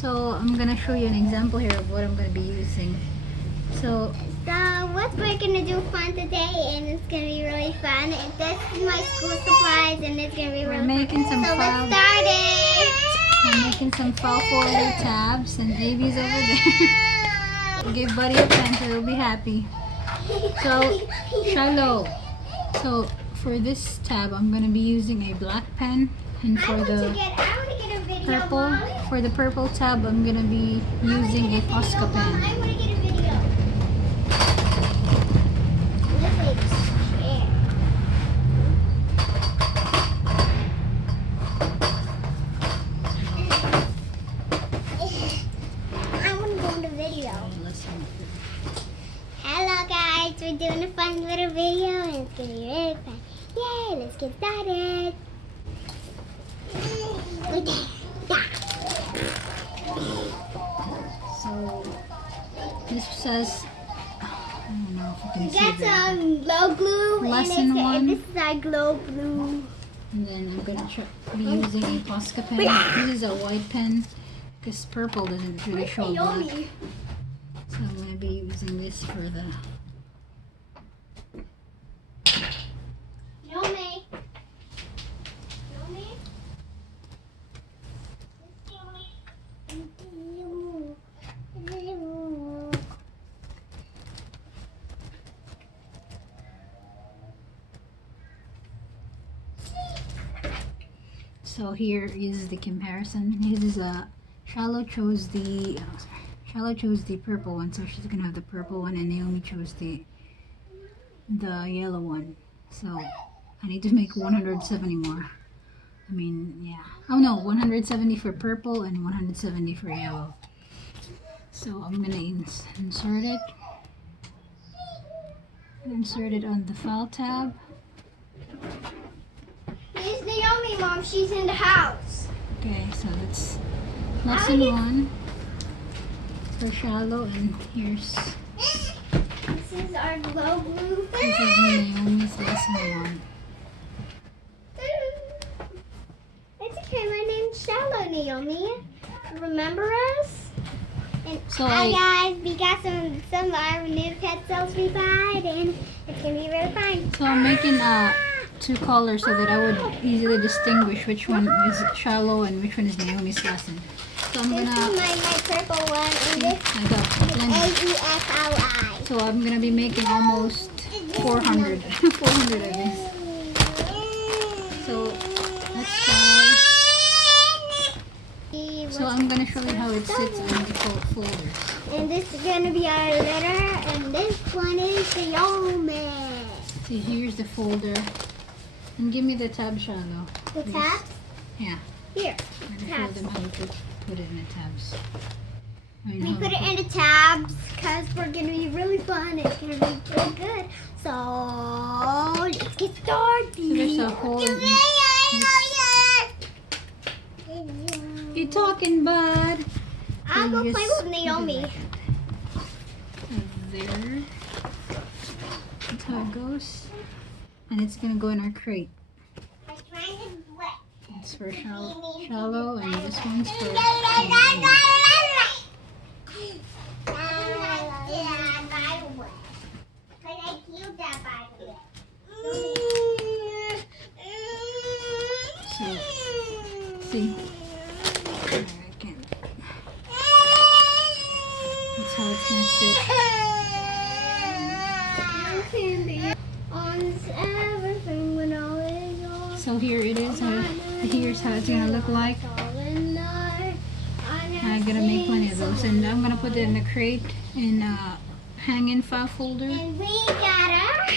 So I'm gonna show you an example here of what I'm gonna be using. So what we're gonna do fun today, and it's gonna be really fun. And this is my school supplies, and it's gonna be we're really making fun. some So file. let's start it. We're making some file folder tabs, and Avy's over there. Give Buddy a pen, so he'll be happy. So Shiloh. So for this tab, I'm gonna be using a black pen, and I for want the to get a video, purple, Mommy. for the purple tab, I'm gonna be using a Posca Mom, pen. I want to get a video. Let's make share. I want to go in the video. Hello guys, we're doing a fun little video and it's gonna be really fun. Yay, let's get started. So this says, I don't know if you can We see got that. some glow glue Lesson one. and this is our glow glue. And then I'm gonna be using a Posca pen. This is a white pen because purple doesn't really show black. So I'm gonna be using this for the. Yomi. So here is the comparison. This is a Shiloh chose the purple one, so she's gonna have the purple one, and Naomi chose the yellow one. So I need to make 170 more. I mean, yeah. Oh no, 170 for purple and 170 for yellow. So I'm gonna insert it. Insert it on the file tab. Here's Naomi, Mom. She's in the house. Okay, so that's lesson one for Shiloh, and here's This is our glow glue. this is Naomi's lesson one. It's okay. My name's Shallow, Naomi. Remember us? And So hi guys, we got some of our new pencils we bought, and it's gonna be really fun. So I'm making two colors so that I would easily distinguish which one is Shiloh and which one is Naomi's lesson. So I'm This is gonna my purple one, and this I got is blended. AEFLI. So I'm gonna be making almost 400 400 of these. So let's try. So I'm gonna show you how it sits in the folders. And this is gonna be our letter, and this one is Naomi. See, here's the folder. And give me the tab, Shiloh. The tabs? Yeah. Here. I'm gonna show Tabs. them how to put it in the tabs. I mean, We how put to it in the tabs because we're gonna be really fun. It's gonna be really good. So let's get started. So there's a hole. You talking, bud? I'll So go you play just with put it Naomi. like there. That's how it goes. And it's gonna go in our crate. It's for Shiloh, and this one's for Naomi. So, see? I can't. That's how it's gonna sit. So here it is. Here's how it's gonna look like. I'm gonna make plenty of those, and I'm gonna put it in a crate and hang in file folder. And we got our